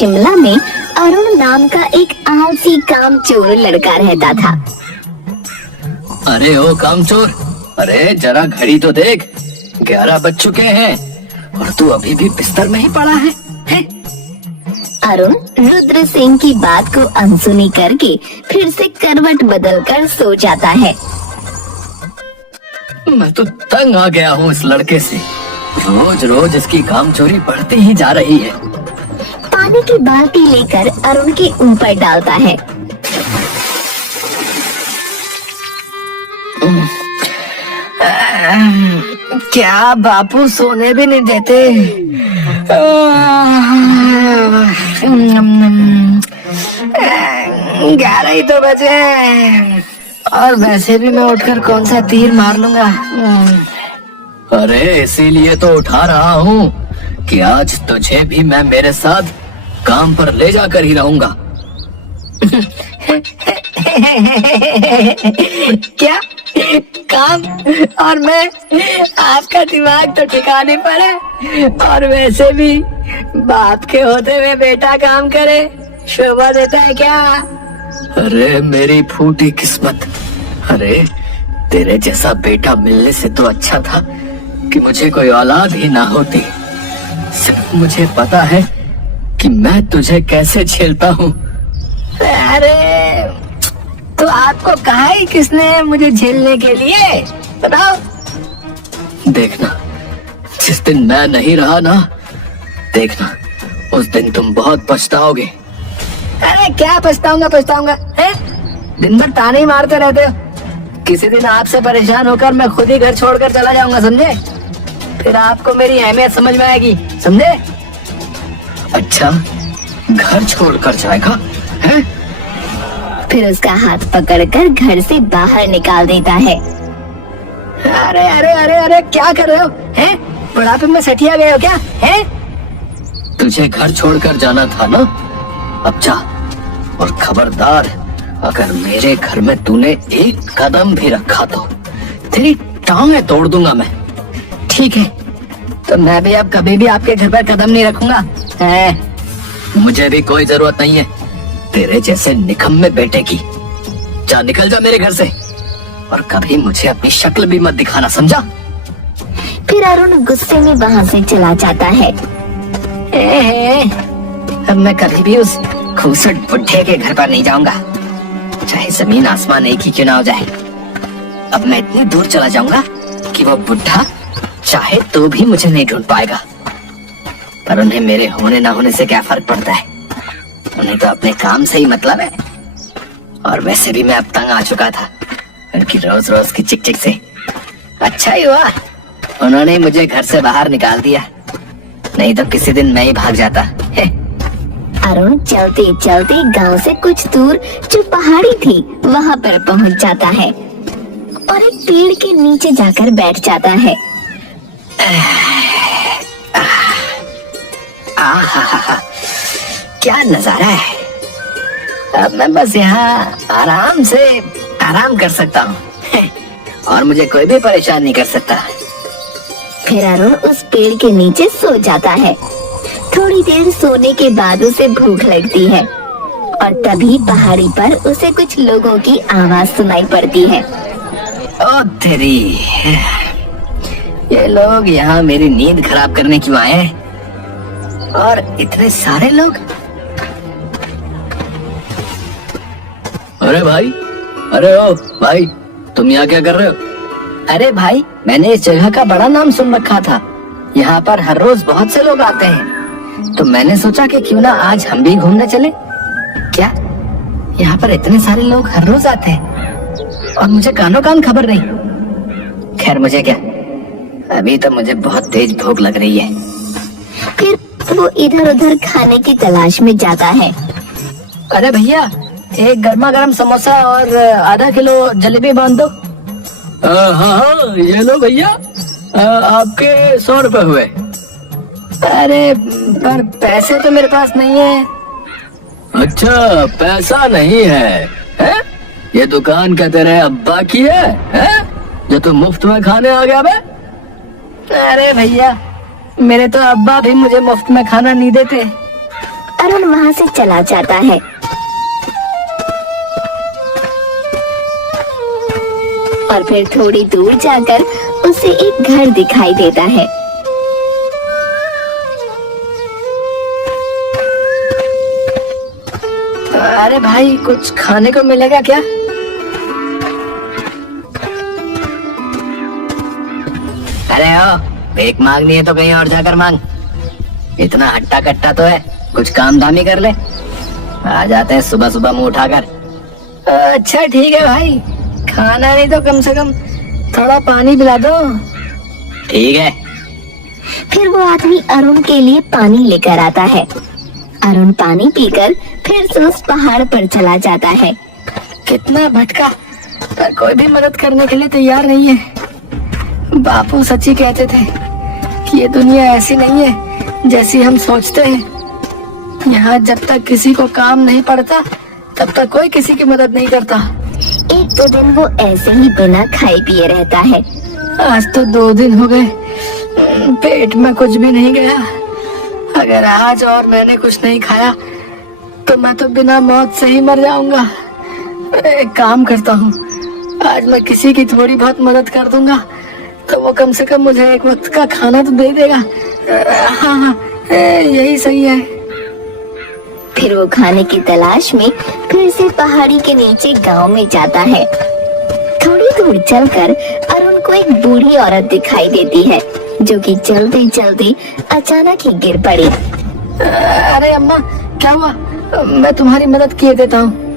शिमला में अरुण नाम का एक आलसी कामचोर लड़का रहता था। अरे ओ कामचोर, अरे जरा घड़ी तो देख, 11 बज चुके हैं और तू अभी भी बिस्तर में ही पड़ा है? अरुण रुद्र सिंह की बात को अनसुनी करके फिर से करवट बदलकर सो जाता है। मैं तो तंग आ गया हूँ इस लड़के से, रोज रोज इसकी कामचोरी बढ़ती ही जा रही है। पानी की बाल्टी लेकर अरुण के ऊपर डालता है। क्या बापू सोने भी नहीं देते? 11 ही तो बजे और वैसे भी मैं उठकर कौन सा तीर मार लूंगा। अरे इसीलिए तो उठा रहा हूँ कि आज तुझे भी मैं मेरे साथ काम पर ले जाकर ही रहूंगा। क्या काम? और मैं? आपका दिमाग तो ठिकाने पर है। और वैसे भी बाप के होते हुए बेटा काम करे शोभा देता है क्या? अरे मेरी फूटी किस्मत, अरे तेरे जैसा बेटा मिलने से तो अच्छा था कि मुझे कोई औलाद ही ना होती। सिर्फ मुझे पता है कि मैं तुझे कैसे झेलता हूँ। अरे तो आपको कहा ही किसने मुझे झेलने के लिए, बताओ? देखना, जिस दिन मैं नहीं रहा ना, देखना उस दिन तुम बहुत पछताओगे। अरे क्या पछताऊंगा हैं? दिन भर ताने ही मारते रहते हो। किसी दिन आपसे परेशान होकर मैं खुद ही घर छोड़कर चला जाऊंगा, समझे? फिर आपको मेरी अहमियत समझ में आएगी, समझे? अच्छा, घर छोड़कर जाएगा हैं? फिर उसका हाथ पकड़कर घर से बाहर निकाल देता है। अरे अरे अरे अरे क्या कर रहे हो हैं? बुढ़ापे में सठिया गए हो क्या हैं? तुझे घर छोड़कर जाना था ना, अब जा। और खबरदार, अगर मेरे घर में तूने एक कदम भी रखा तो तेरी टांगें तोड़ दूंगा मैं। ठीक है, तो मैं भी अब कभी भी आपके घर पर कदम नहीं रखूंगा। मुझे भी कोई जरूरत नहीं है तेरे जैसे निकम्मे बेटे की। जा, निकल जा मेरे घर से, और कभी मुझे अपनी शक्ल भी मत दिखाना, समझा? फिर अरुण गुस्से में वहाँ से चला जाता है। अब मैं कभी भी उस खूसट बुढ़े के घर पर नहीं जाऊंगा, चाहे जमीन आसमान एक ही क्यों ना हो जाए। अब मैं इतनी दूर चला जाऊंगा कि वो बुढ़ा चाहे तो भी मुझे नहीं ढूंढ पाएगा। पर उन्हें मेरे होने ना होने से क्या फर्क पड़ता है? उन्हें तो अपने काम से ही मतलब है। और वैसे भी मैं अब तंग आ चुका था उनकी रोज रोज की चिक चिक से। अच्छा ही हुआ उन्होंने मुझे घर से बाहर निकाल दिया, नहीं तो किसी दिन मैं ही भाग जाता। अरुण चलते चलते गांव से कुछ दूर जो पहाड़ी थी वहाँ पर पहुँच जाता है और एक पेड़ के नीचे जाकर बैठ जाता है। क्या नजारा है! अब मैं बस यहाँ आराम से आराम कर सकता हूँ और मुझे कोई भी परेशान नहीं कर सकता। फिर अरुण उस पेड़ के नीचे सो जाता है। थोड़ी देर सोने के बाद उसे भूख लगती है और तभी पहाड़ी पर उसे कुछ लोगों की आवाज सुनाई पड़ती है। ओ तेरी, ये लोग यहाँ मेरी नींद खराब करने क्यों आए हैं? और इतने सारे लोग। अरे भाई, अरे ओ भाई, तुम यहाँ क्या कर रहे हो? अरे भाई, मैंने इस जगह का बड़ा नाम सुन रखा था। यहाँ पर हर रोज बहुत से लोग आते हैं, तो मैंने सोचा कि क्यों ना आज हम भी घूमने चले। क्या यहाँ पर इतने सारे लोग हर रोज आते हैं और मुझे कानो कान खबर नहीं? खैर मुझे क्या, अभी तो मुझे बहुत तेज भूख लग रही है। फिर वो इधर उधर खाने की तलाश में जाता है। अरे भैया, एक गर्मा गर्म समोसा और आधा किलो जलेबी बांध दो। हाँ, ये लो भैया, आपके 100 रुपए हुए। अरे पर पैसे तो मेरे पास नहीं है। अच्छा, पैसा नहीं है? ये दुकान क्या तेरे अब्बा की है? जो तू मुफ्त में खाने आ गया बे? अरे भैया, मेरे तो अब्बा भी मुझे मुफ्त में खाना नहीं देते। अरुण वहाँ से चला जाता है। और फिर थोड़ी दूर जाकर उसे एक घर दिखाई देता है। अरे भाई, कुछ खाने को मिलेगा क्या? अरे ओ, भीख मांगनी है तो कहीं और जाकर मांग। इतना हट्टा कट्टा तो है, कुछ काम धामी कर ले। आ जाते हैं सुबह सुबह मुंह उठाकर। अच्छा ठीक है भाई, खाना नहीं तो कम से कम थोड़ा पानी पिला दो। ठीक है। फिर वो आदमी अरुण के लिए पानी लेकर आता है। अरुण पानी पीकर फिर से उस पहाड़ पर चला जाता है। कितना भटका, पर कोई भी मदद करने के लिए तैयार नहीं है। बापू सच्ची कहते थे कि ये दुनिया ऐसी नहीं है जैसी हम सोचते हैं। यहाँ जब तक किसी को काम नहीं पड़ता तब तक कोई किसी की मदद नहीं करता। एक दो दिन वो ऐसे ही बिना खाए पिए रहता है। आज तो 2 दिन हो गए, पेट में कुछ भी नहीं गया। अगर आज और मैंने कुछ नहीं खाया तो मैं तो बिना मौत से ही मर जाऊंगा। एक काम करता हूँ, आज मैं किसी की थोड़ी बहुत मदद कर दूंगा तो वो कम से कम मुझे एक वक्त का खाना तो दे देगा। हाँ हाँ, यही सही है। फिर वो खाने की तलाश में फिर से पहाड़ी के नीचे गांव में जाता है। थोड़ी दूर चलकर अरुण को एक बूढ़ी औरत दिखाई देती है जो कि चलते चलते अचानक ही गिर पड़ी। अरे अम्मा, क्या हुआ? मैं तुम्हारी मदद किए देता हूँ।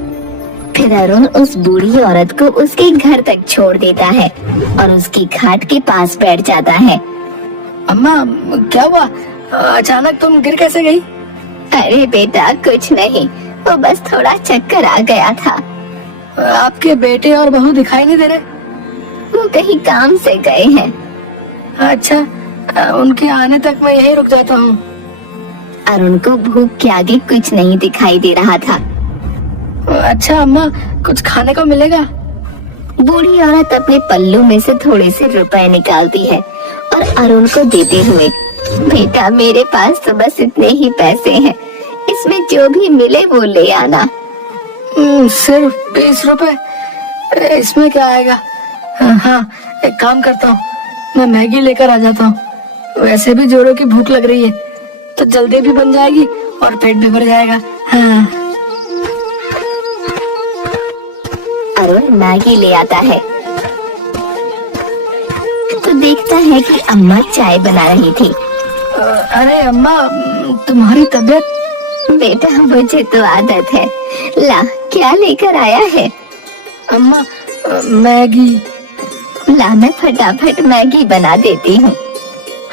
फिर अरुण उस बूढ़ी औरत को उसके घर तक छोड़ देता है और उसकी खाट के पास बैठ जाता है। अम्मा, क्या हुआ? अचानक तुम गिर कैसे गई? अरे बेटा, कुछ नहीं, वो बस थोड़ा चक्कर आ गया था। आपके बेटे और बहू दिखाई नहीं दे रहे? वो कहीं काम से गए हैं। अच्छा, उनके आने तक मैं यहीं रुक जाता हूँ। अरुण को भूख के आगे कुछ नहीं दिखाई दे रहा था। अच्छा अम्मा, कुछ खाने को मिलेगा? बूढ़ी औरत अपने पल्लू में से थोड़े से रुपए निकालती है और अरुण को देते हुए, बेटा मेरे पास तो बस इतने ही पैसे हैं, इसमें जो भी मिले वो ले आना। सिर्फ 20 रुपए? इसमें क्या आएगा? हाँ, एक काम करता हूँ, मैं मैगी लेकर आ जाता हूँ। वैसे भी जोरों की भूख लग रही है तो जल्दी भी बन जाएगी और पेट भी भर जाएगा। हाँ। अरुण मैगी ले आता है तो देखता है कि अम्मा चाय बना रही थी। अरे अम्मा, तुम्हारी तबीयत? बेटा मुझे तो आदत है। ला, क्या लेकर आया है? अम्मा, मैगी। ला, मैं फटाफट मैगी बना देती हूँ।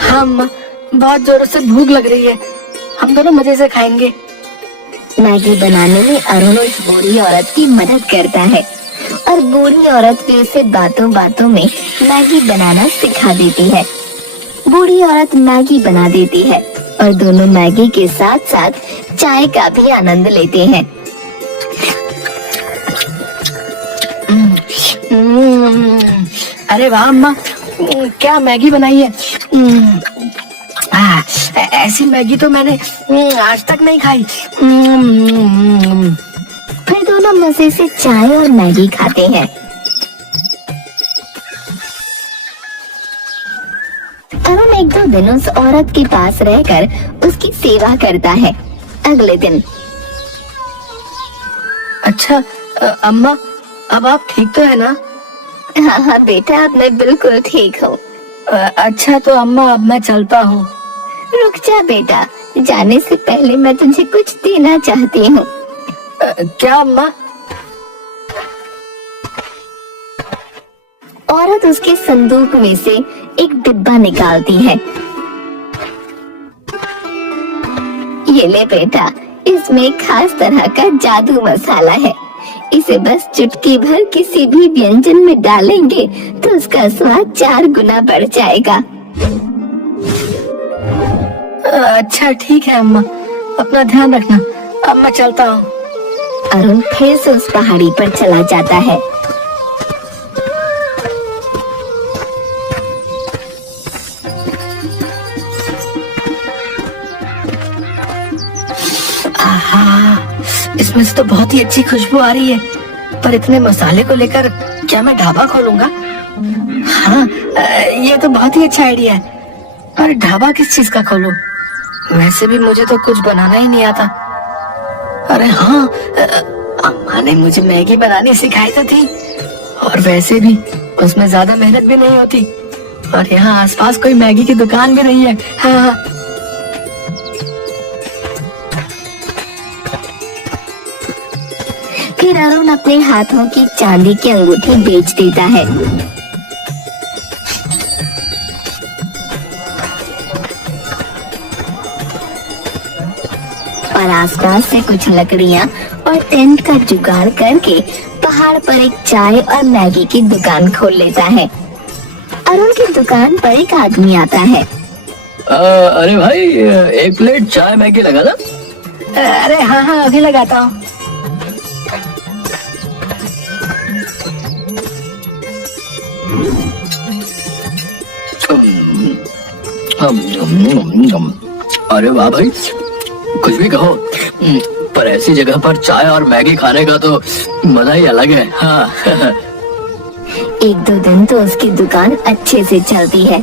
हाँ अम्मा, बहुत जोरों से भूख लग रही है, हम दोनों मजे से खाएंगे। मैगी बनाने में अरुण उस बूढ़ी औरत की मदद करता है और बूढ़ी औरत भी उसे बातों बातों में मैगी बनाना सिखा देती है। बूढ़ी औरत मैगी बना देती है और दोनों मैगी के साथ साथ चाय का भी आनंद लेते हैं। अरे वाह अम्मा, क्या मैगी बनाई है। ऐसी मैगी तो मैंने आज तक नहीं खाई। फिर दोनों मजे से चाय और मैगी खाते हैं। अरुण एक दो दिन उस औरत के पास रहकर उसकी सेवा करता है। अगले दिन, अच्छा अम्मा, अब आप ठीक तो है ना? हाँ हाँ बेटा, अब मैं बिल्कुल ठीक हूँ। अच्छा तो अम्मा, अब मैं चलता हूँ। रुक जा बेटा, जाने से पहले मैं तुझे कुछ देना चाहती हूँ। क्या अम्मा? औरत उसके संदूक में से एक डिब्बा निकालती है। ये ले बेटा, इसमें खास तरह का जादू मसाला है। इसे बस चुटकी भर किसी भी व्यंजन में डालेंगे तो उसका स्वाद 4 गुना बढ़ जाएगा। अच्छा ठीक है अम्मा, अपना ध्यान रखना। अब मैं चलता हूँ। अरुण फिर से उस पहाड़ी पर चला जाता है। इसमें से तो बहुत ही अच्छी खुशबू आ रही है, पर इतने मसाले को लेकर क्या मैं ढाबा खोलूंगा? हाँ, ये तो बहुत ही अच्छा आइडिया है। पर ढाबा किस चीज का खोलूं? वैसे भी मुझे तो कुछ बनाना ही नहीं आता। अरे हाँ, अम्मा ने मुझे मैगी बनानी सिखाई तो थी, और वैसे भी उसमें ज्यादा मेहनत भी नहीं होती, और यहाँ आसपास कोई मैगी की दुकान भी नहीं है। हाँ। फिर अरुण अपने हाथों की चांदी की अंगूठी बेच देता है। और आसपास से कुछ लकड़ियाँ और टेंट का जुगाड़ करके पहाड़ पर एक चाय और मैगी की दुकान खोल लेता है। अरुण की दुकान पर एक आदमी आता है। अरे भाई, एक प्लेट चाय मैगी लगा ना? अरे हाँ हाँ, अभी लगाता हूँ। अरे वाह भाई, कुछ भी कहो, पर ऐसी जगह पर चाय और मैगी खाने का तो मजा ही अलग है। हाँ। एक दो दिन तो उसकी दुकान अच्छे से चलती है,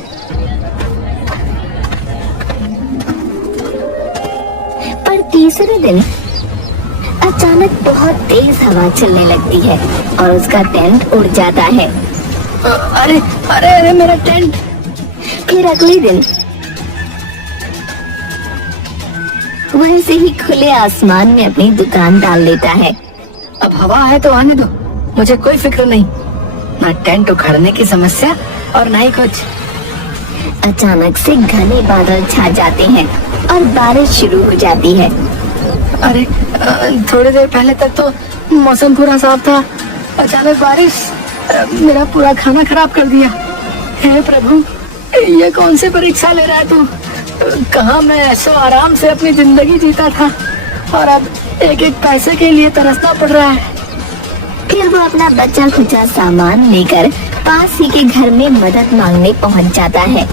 पर तीसरे दिन अचानक बहुत तेज हवा चलने लगती है और उसका टेंट उड़ जाता है। अरे अरे अरे, मेरा टेंट। फिर अगले दिन वैसे ही खुले आसमान में अपनी दुकान डाल लेता है। अब हवा आए तो आने दो, मुझे कोई फिक्र नहीं, ना टेंट उखड़ने की समस्या और ना ही कुछ। अचानक से घने बादल छा जाते हैं और बारिश शुरू हो जाती है। अरे थोड़ी देर पहले तक तो मौसम पूरा साफ था, अचानक बारिश मेरा पूरा खाना खराब कर दिया। हे प्रभु, ये कौन सी परीक्षा ले रहा है तू? कहाँ मैं ऐसा आराम से अपनी जिंदगी जीता था, और अब एक एक पैसे के लिए तरसना पड़ रहा है। फिर वो अपना बचा खुचा सामान लेकर पास ही के घर में मदद मांगने पहुंच जाता है।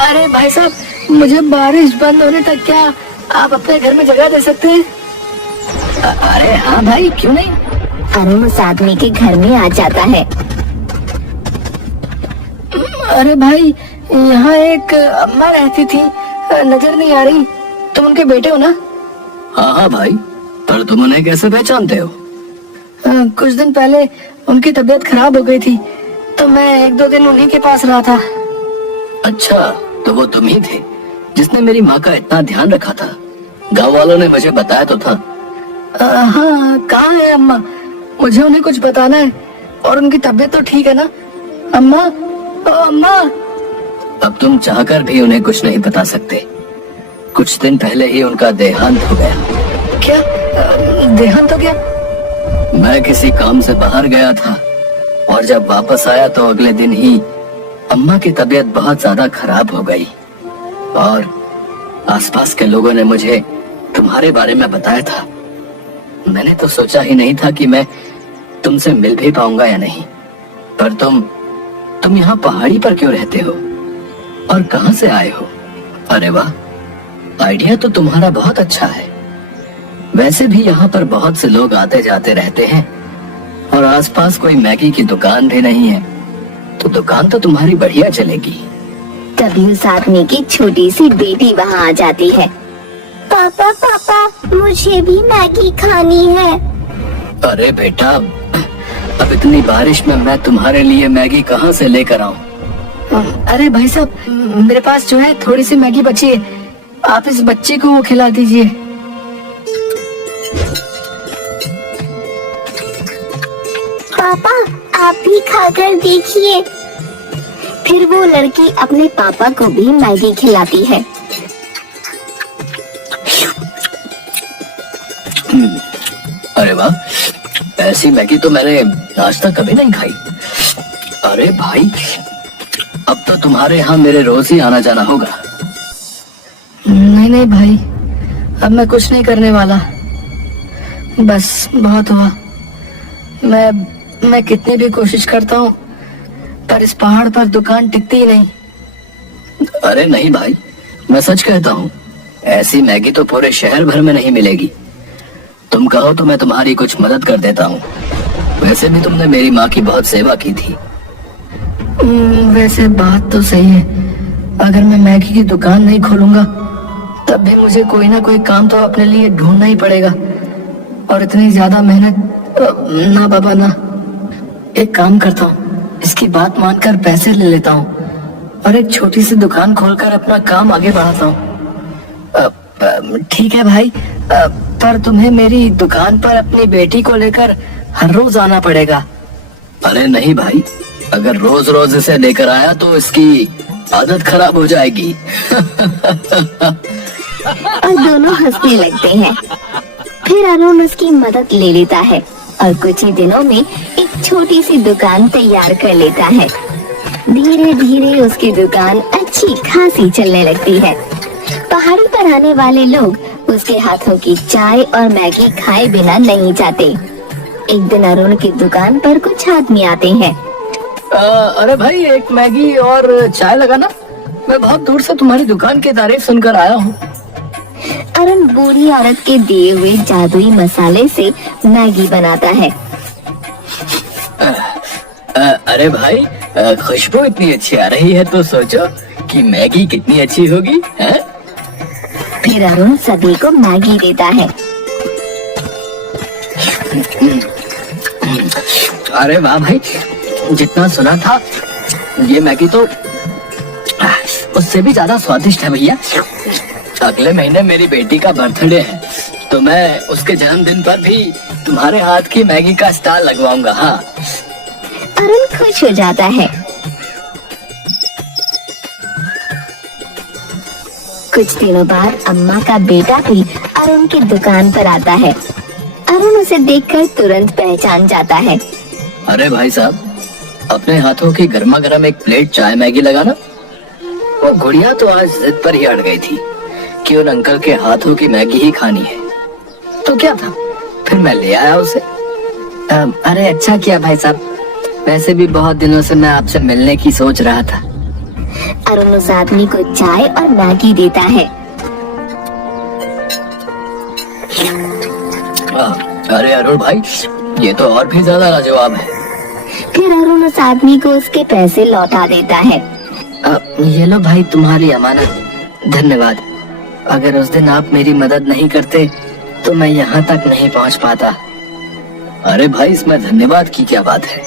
अरे भाई साहब, मुझे बारिश बंद होने तक क्या आप अपने घर में जगह दे सकते हैं? अरे हाँ भाई, क्यों नहीं। अरुण उस आदमी के घर में आ जाता है। अरे भाई, यहाँ एक अम्मा रहती थी, नजर नहीं आ रही, तुम उनके बेटे हो ना? हाँ हाँ भाई, पर तुम उन्हें कैसे पहचानते हो? कुछ दिन पहले उनकी तबीयत खराब हो गई थी, तो मैं एक दो दिन उन्हीं के पास रहा था। अच्छा, तो वो तुम ही थे जिसने मेरी माँ का इतना ध्यान रखा था। गाँव वालों ने मुझे बताया तो था। हाँ, कहाँ है अम्मा? मुझे उन्हें कुछ बताना है, और उनकी तबीयत तो ठीक है ना? अम्मा, ओ अम्मा। अब तुम चाहकर भी उन्हें कुछ नहीं बता सकते। कुछ दिन पहले ही उनका देहांत हो गया। क्या? देहांत हो गया? मैं किसी काम से बाहर गया था, और जब वापस आया तो अगले दिन ही अम्मा की तबीयत बहुत ज्यादा खराब हो गई, और आसपास के लोगों ने मुझे तुम्हारे बारे में बताया था। मैंने तो सोचा ही नहीं था कि मैं तुमसे मिल भी पाऊंगा या नहीं। पर तुम यहाँ पहाड़ी पर क्यों रहते हो, और कहाँ से आए हो? अरे वाह, आइडिया तो तुम्हारा बहुत अच्छा है। वैसे भी यहाँ पर बहुत से लोग आते जाते रहते हैं, और आसपास कोई मैगी की दुकान भी नहीं है, तो दुकान तो तुम्हारी बढ़िया चलेगी। तभी उस आदमी की छोटी सी बेटी वहाँ आ जाती है। पापा पापा, मुझे भी मैगी खानी है। अरे बेटा, अब इतनी बारिश में मैं तुम्हारे लिए मैगी कहाँ से लेकर आऊँ? अरे भाई साहब, मेरे पास जो है थोड़ी सी मैगी बची है, आप इस बच्चे को वो खिला दीजिए। पापा, आप भी खाकर देखिए। फिर वो लड़की अपने पापा को भी मैगी खिलाती है। अरे वाह, ऐसी मैगी तो मैंने आज तक कभी नहीं खाई। अरे भाई, अब तो तुम्हारे यहाँ मेरे रोज ही आना जाना होगा। नहीं नहीं भाई, अब मैं कुछ नहीं करने वाला, बस बहुत हुआ। मैं कितनी भी कोशिश करता हूँ, पर इस पहाड़ पर दुकान टिकती ही नहीं। अरे नहीं भाई, मैं सच कहता हूँ, ऐसी मैगी तो पूरे शहर भर में नहीं मिलेगी। तुम कहो तो मैं तुम्हारी कुछ मदद कर देता हूँ। वैसे भी तुमने मेरी माँ की बहुत सेवा की थी। वैसे बात तो सही है, अगर मैं मैगी की दुकान नहीं खोलूंगा तब भी मुझे कोई ना कोई काम तो अपने लिए ढूंढना ही पड़ेगा, और इतनी ज्यादा मेहनत ना बाबा ना। एक काम करता हूँ, इसकी बात मानकर पैसे ले लेता हूँ और एक छोटी सी दुकान खोलकर अपना काम आगे बढ़ाता हूँ। ठीक है भाई, पर तुम्हें मेरी दुकान पर अपनी बेटी को लेकर हर रोज आना पड़ेगा। अरे नहीं भाई, अगर रोज रोज इसे लेकर आया तो इसकी आदत खराब हो जाएगी। और दोनों हंसने लगते हैं। फिर अरुण उसकी मदद ले लेता है और कुछ ही दिनों में एक छोटी सी दुकान तैयार कर लेता है। धीरे धीरे उसकी दुकान अच्छी खासी चलने लगती है। पहाड़ी पर आने वाले लोग उसके हाथों की चाय और मैगी खाए बिना नहीं जाते। एक दिन अरुण की दुकान पर कुछ आदमी आते हैं। अरे भाई, एक मैगी और चाय लगाना। मैं बहुत दूर से तुम्हारी दुकान की तारीफ सुनकर आया हूँ। अरुण बूढ़ी औरत के दिए हुए जादुई मसाले से मैगी बनाता है। अरे भाई, खुशबू इतनी अच्छी आ रही है तो सोचो कि मैगी कितनी अच्छी होगी, है? फिर अरुण सभी को मैगी देता है। अरे वाह भाई, जितना सुना था ये मैगी तो उससे भी ज्यादा स्वादिष्ट है भैया। अगले महीने मेरी बेटी का बर्थडे है, तो मैं उसके जन्मदिन पर भी तुम्हारे हाथ की मैगी का स्टॉल लगवाऊंगा। हाँ। अरुण खुश हो जाता है। कुछ दिनों बाद अम्मा का बेटा भी अरुण की दुकान पर आता है। अरुण उसे देखकर तुरंत पहचान जाता है। अरे भाई साहब, अपने हाथों की गर्मा गर्म एक प्लेट चाय मैगी लगाना। वो गुड़िया तो आज जिद पर ही अड़ गई थी कि उन अंकल के हाथों की मैगी ही खानी है, तो क्या था, फिर मैं ले आया उसे। अरे अच्छा किया भाई साहब, वैसे भी बहुत दिनों से मैं आपसे मिलने की सोच रहा था। अरुण उस आदमी को चाय और मैगी देता है। अरे अरुण भाई, ये तो और भी ज्यादा लाजवाब है। फिर अरुण उस आदमी को उसके पैसे लौटा देता है। ये लो भाई तुम्हारी अमानत, धन्यवाद। अगर उस दिन आप मेरी मदद नहीं करते तो मैं यहाँ तक नहीं पहुँच पाता। अरे भाई, इसमें धन्यवाद की क्या बात है?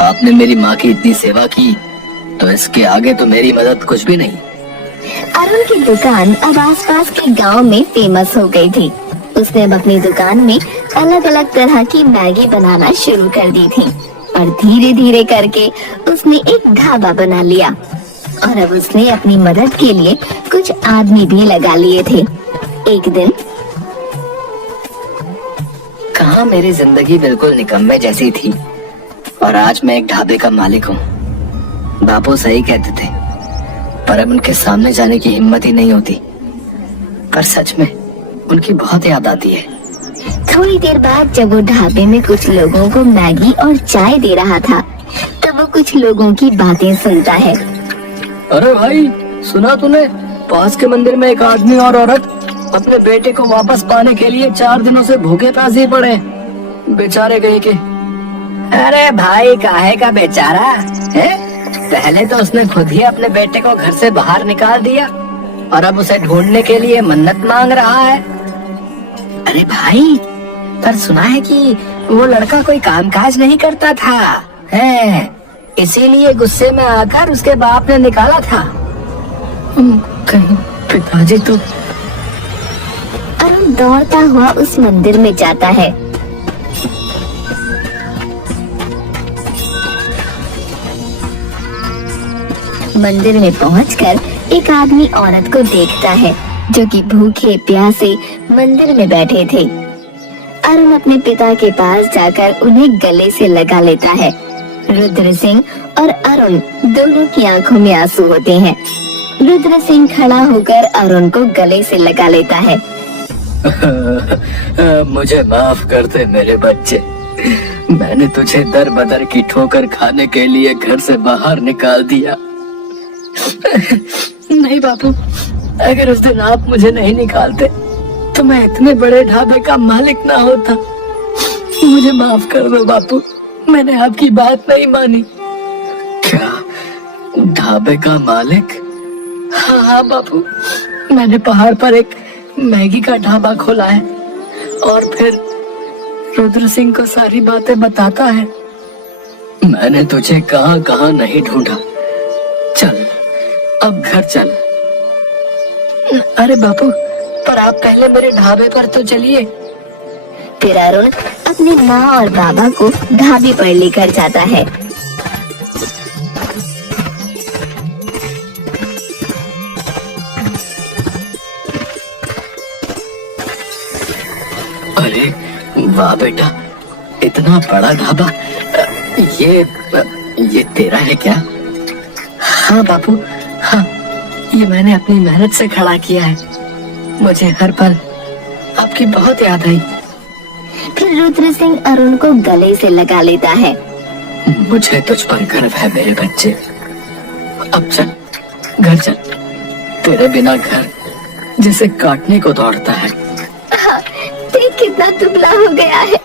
आपने मेरी माँ की इतनी सेवा की तो इसके आगे तो मेरी मदद कुछ भी नहीं। अरुण की दुकान अब आसपास के गांव में फेमस हो गई थी। उसने अब अपनी दुकान में अलग अलग तरह की मैगी बनाना शुरू कर दी थी और धीरे धीरे करके उसने एक ढाबा बना लिया। और अब उसने अपनी मदद के लिए कुछ आदमी भी लगा लिए थे। एक दिन कहाँ मेरी जिंदगी बिल्कुल निकम्मे जैसी थी और आज मैं एक ढाबे का मालिक हूँ। बापू सही कहते थे, पर अब उनके सामने जाने की हिम्मत ही नहीं होती। पर सच में उनकी बहुत याद आती है। थोड़ी देर बाद जब वो ढाबे में कुछ लोगों को मैगी और चाय दे रहा था, तब वो कुछ लोगों की बातें सुनता है। अरे भाई, सुना तूने? पास के मंदिर में एक आदमी और औरत अपने बेटे को वापस पाने के लिए 4 दिनों से भूखे प्यासे पड़े, बेचारे कहीं के। अरे भाई, काहे का बेचारा है? पहले तो उसने खुद ही अपने बेटे को घर से बाहर निकाल दिया और अब उसे ढूंढने के लिए मन्नत मांग रहा है। अरे भाई, पर सुना है कि वो लड़का कोई कामकाज नहीं करता था, है? इसीलिए गुस्से में आकर उसके बाप ने निकाला था। कहीं पिताजी तो। अरुण दौड़ता हुआ उस मंदिर में जाता है। मंदिर में पहुंचकर एक आदमी औरत को देखता है जो कि भूखे प्यासे मंदिर में बैठे थे। अरुण अपने पिता के पास जाकर उन्हें गले से लगा लेता है। रुद्र सिंह और अरुण दोनों की आंखों में आंसू होते हैं। रुद्र सिंह खड़ा होकर अरुण को गले से लगा लेता है। मुझे माफ कर दे मेरे बच्चे, मैंने तुझे दर बदर की ठोकर खाने के लिए घर से बाहर निकाल दिया। नहीं बापू, अगर उस दिन आप मुझे नहीं निकालते तो मैं इतने बड़े ढाबे का मालिक ना होता। मुझे माफ कर दो बापू, मैंने आपकी बात नहीं मानी। क्या ढाबे का मालिक? हाँ बापू, मैंने पहाड़ पर एक मैगी का ढाबा खोला है और फिर रुद्र सिंह को सारी बातें बताता है। मैंने तुझे कहाँ कहाँ नहीं ढूंढा। चल अब घर चल। अरे बापू, पर आप पहले मेरे ढाबे पर तो चलिए। फिर अरुण अपनी माँ और बाबा को ढाबे पर लेकर जाता है। अरे वाह बेटा, इतना बड़ा ढाबा। ये तेरा है क्या? हाँ बापू, हाँ, ये मैंने अपनी मेहनत से खड़ा किया है। मुझे हर पल आपकी बहुत याद आई। फिर रुद्र सिंह अरुण को गले से लगा लेता है। मुझे तुझ पर गर्व है मेरे बच्चे। अब चल, घर चल। तेरे बिना घर जिसे काटने को दौड़ता है। देख कितना दुबला हो गया है।